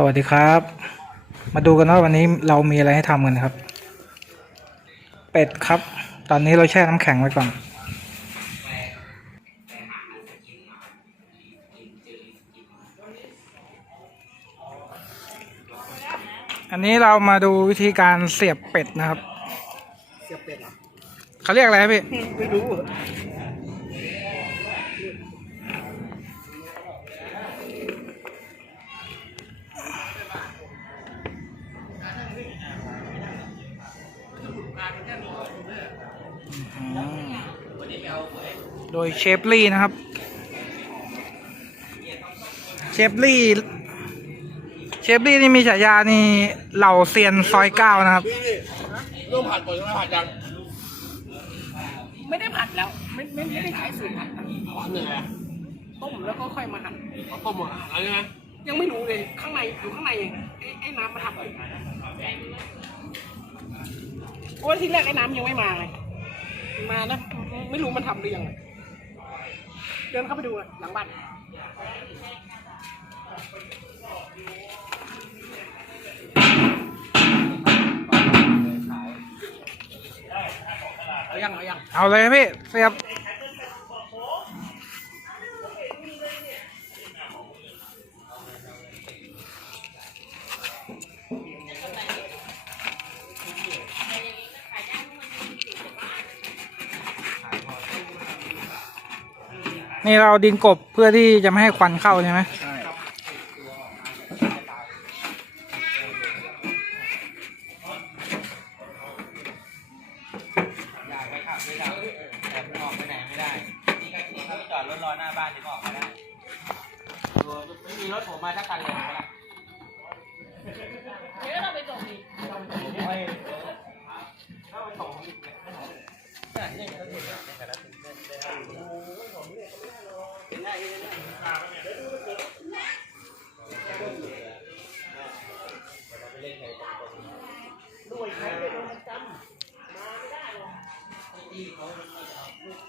สวัสดีครับ มาดูกันว่าวันนี้เรามีอะไรให้ทำกันครับ เป็ดครับ ตอนนี้เราแช่น้ำแข็งไว้ก่อน อันนี้เรามาดูวิธีการเสียบเป็ดนะครับ เสียบเป็ดเหรอเขาเรียกอะไรครับพี่ ไม่รู้ โดยเชฟลี่นะครับ เชฟลี่เชฟลี่นี่มีฉายานี่เหล่าเซียนซอยเก้านะครับพี่เริ่มผัดก่อนใช่ไหมผัดยังไม่ได้ผัดแล้ว ไม่ไม่ไม่ได้ใช้สูตรผัดผัดยังไงอะต้มแล้วก็ค่อยมาหั่นเอาต้มอะอะไรใช่ไหมยังไม่รู้เลยข้างในอยู่ข้างในเองไอ้ไอ้น้ำมาทำอะไรเพราะว่าที่แรกไอ้น้ำยังไม่มาไงมานะไม่รู้มันทำหรือยัง เดินเข้าไปดูอะหลังบ้านเอายังเอายัง เอาเลยครับพี่เสียบ นี่เราดินกบเพื่อที่จะไม่ให้ควันเข้าใช่ไหมใช่อยากไปขับไม่ได้แต่มันออกไปไหนไม่ได้นี่ก็นี่เขาไปจอดรถรอหน้าบ้านถึงออกมา ได้ดูไม่มีรถผมมาสักคั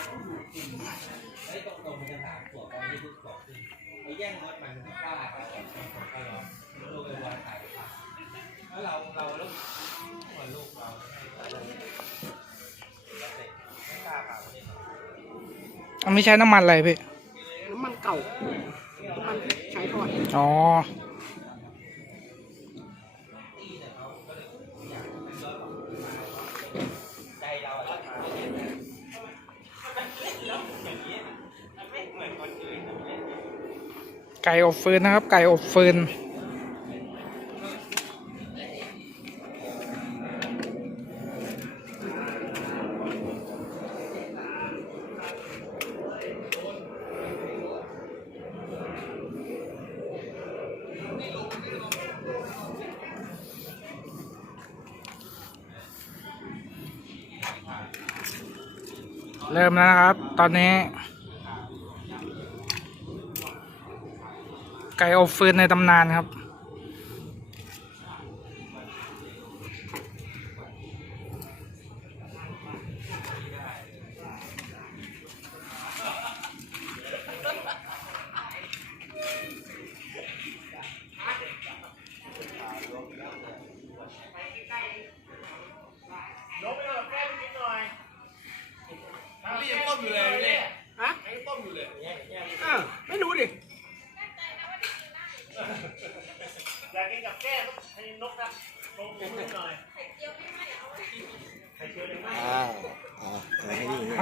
นเลยเห็นไหมล่ะไอ้ตรงตรงมันจะถามตัวตอนที่ทุกบอกขึ้นไอ้แย่งรถมันป้าก็แอบแอบ อันนี้ใช้น้ำมันอะไรพี่ น้ำมันเก่า น้ำมันที่ใช้ทอดอ๋อใจเราอะมาแล้วอย่างนี้มันไม่เหมือนคนอื่นมันไม่ไก่อบฟืนนะครับ ไก่อบฟืน เริ่มแล้วนะครับ ตอนนี้ ไก่อบฟืนในตำนานครับ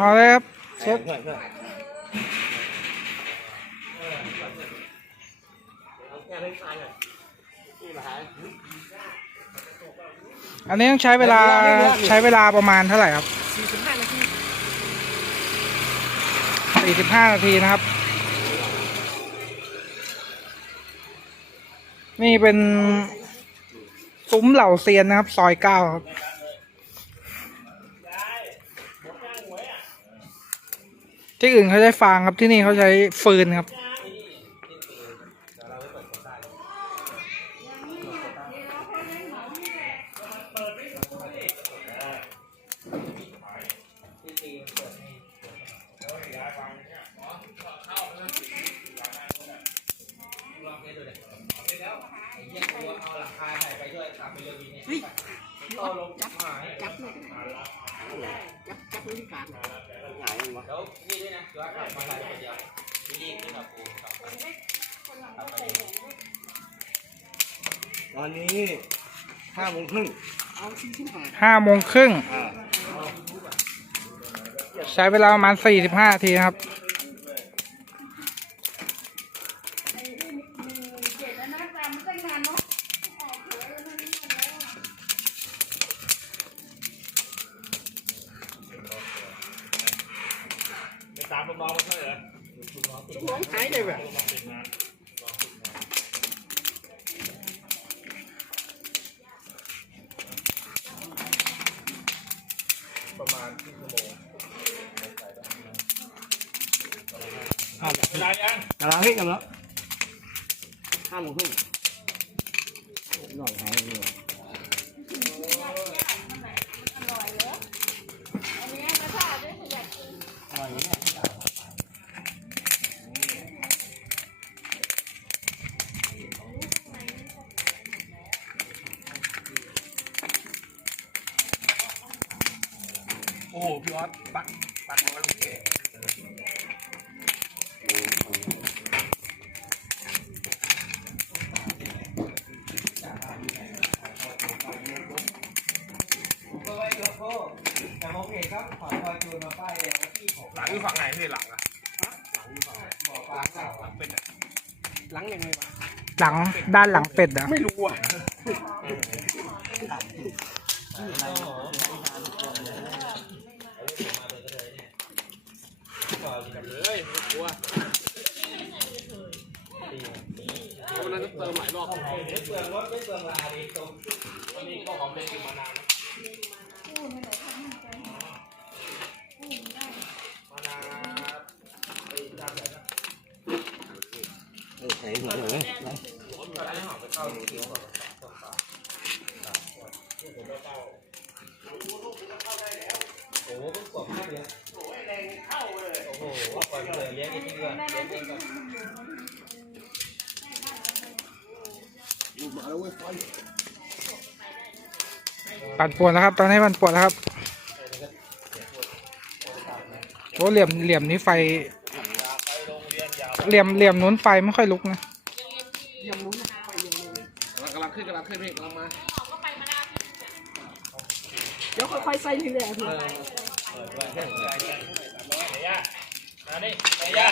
เอาให้ดีเอาเลยครับเชฟเพื่อนเพื่อนแก้ไม่ตายเลยนี่มาหาอันนี้ต้องใช้เวลาใช้เวลาประมาณเท่าไหร่ครับ45นาที45นาทีนะครับ นี่เป็นซุ้มเหล่าเซียนนะครับ ซอยเก้าครับ ที่อื่นเขาใช้ฟางครับที่นี่เขาใช้ฟืนครับ มาลายคนเดียวที่นี่ขึ้นมาปูกับกับตอนนี้ห้าโมงครึ่งห้าโมงครึ่ง ใช้เวลาประมาณสี่สิบห้าทีครับ ไปตามลูก น้องมาเท่าไหร่เหรอลูกน้องหายเลยแบบเวลายังกำลังให้กันแล้วห้าโมงครึ่งหน่อยหายเลย พี่ออสปักปักมาลูกเอ๋ก็ไว้ยกโก้แต่ผมเห็นครับขอคอยจูนมาป้ายเลยที่ผมหลังอยู่ฝั่งไหนพี่หลังอะบอกปลาเก่าหลังเป็นอะหลังยังไงวะหลังด้านหลังเป็ดอะไม่รู้อะ เลยไม่กลัว วันนั้นเติมหลายรอบไม่เปลืองรถไม่เปลืองลาดีตรงวันนี้ก็หอมเด็กมานานมานานไอ้ตามแบบนั้นเออใส่หัวเลยก็ได้หอมไปเข้าดูเดียวก่อนโอ้โหเพิ่งกดมากเลยโอ้ยแรงเข้าเลย โอ้โหปล่อยเลยเลี้ยงอีกทีเดียวเลี้ยงเองก่อน มาแล้วเว้ยไฟ ปั่นป่วนแล้วครับ ตอนนี้ปั่นป่วนแล้วครับโอ้เหลี่ยมเหลี่ยมนี้ไฟไปโรงเรียนยาวเหลี่ยมเหลี่ยมนู้นไฟไม่ค่อยลุกนะยังรู้นะไปยังรู้กำลังขึ้นกำลังขึ้นพี่กำลังมาเดี๋ยวค่อยๆใส่เรื่อยๆพี่ไหนย่ามาดิไหนย่า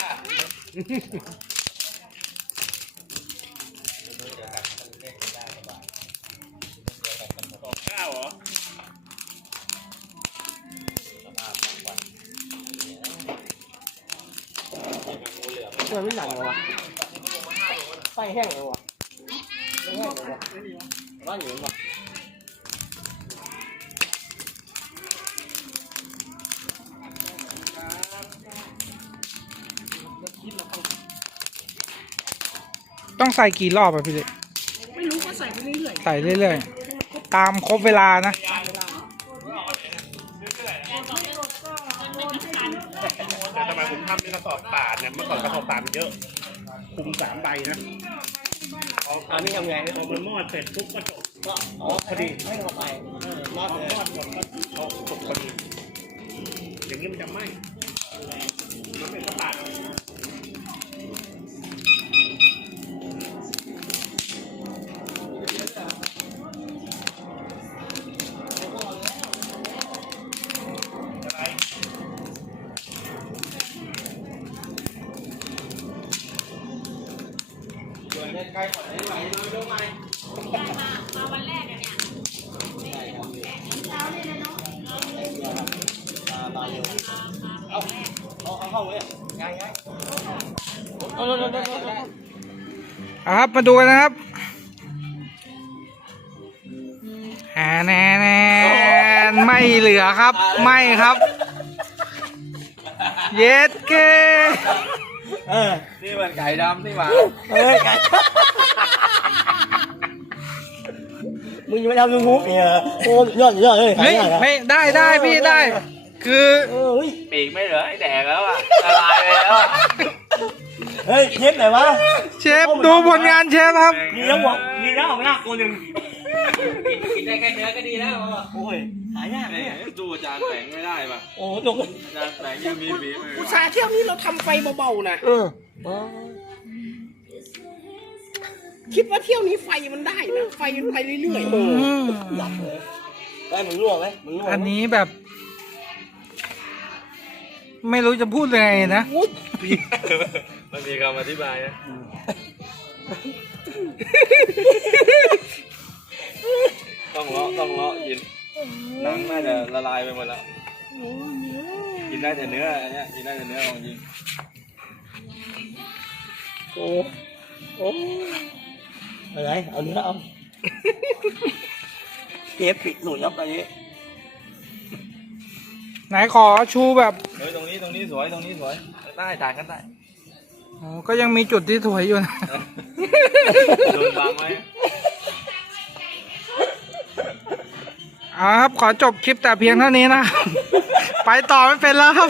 สองเก้าเหรอ เชื่อไม่หนังเหรอวะไฟแห้งเลยวะแห้งเลยวะร้อนอยู่วะต้องใส่กี่รอบอะพี่เล็กไม่รู้ก็ใส่ไปเรื่อยใส่เรื่อยๆ ตามครบเวลานะ ก่อนกระสอบป่านมันเยอะ คุมสามใบนะเอาอันนี้ทำไงพอมันมอดเสร็จปุ๊บก็จบก็อ๋อพอดีให้เข้าไปรอดเลยมอดหมดก็เอาจบพอดีอย่างนี้มันจะไหม้ เอาเข้าเลยง่ายง่ายเอาเร็วเร็วเร็วเร็วเอาครับมาดูกันนะครับแหนแนนไม่เหลือครับ ไม่ครับ เย็ดเกเออนี่มันไก่ดำนี่หว่าเฮ้ยไก่มึงยังไม่ทำลุงฮุกเนี่ยโอ้ยอดยอดเลยเฮ้ยไม่ได้ได้พี่ได้ คือเออเฮ้ยปีกไม่เหลือให้แดกแล้วอะละลายไปแล้วอะเฮ้ยเชฟไหนวะเชฟดูผลงานเชฟครับ มีแล้วบอกมีแล้วออกหน้าคนหนึ่งกินกินได้แค่เนื้อก็ดีแล้วพ่อโอ้ยหายากเนี่ยดูอาจารย์แสงไม่ได้ป่ะโอ้โหตรงอาจารย์แสงยังมีฝีมืออุตส่าห์เที่ยวนี้เราทำไฟเบาๆนะเอออ๋อคิดว่าเที่ยวนี้ไฟมันได้นะไฟมันไปเรื่อยเออหลับเลยได้มึงง่วงไหมมึงง่วงไหมอันนี้แบบ ไม่รู้จะพูดยังไงนะๆอุ๊ยมันมีคำอธิบายนะต้องเลาะต้องเลาะกินหนังน่าจะละลายไปหมดแล้วกินได้แต่เนื้ออันเนี้ยกินได้แต่เนื้อของจริงโอ้โอ้อะไรเอาเนื้อเอาเทปปิดหนุนยับตอนนี้ ไหนขอชูแบบเฮ้ยตรงนี้ตรงนี้สวยตรงนี้สวยได้ถ่ายกันได้โอ้ก็ยังมีจุดที่สวยอยู่นะ โดนบังไว้เอาครับ ขอจบคลิปแต่เพียงเท่านี้นะครับ ไปต่อไม่เป็นแล้วครับ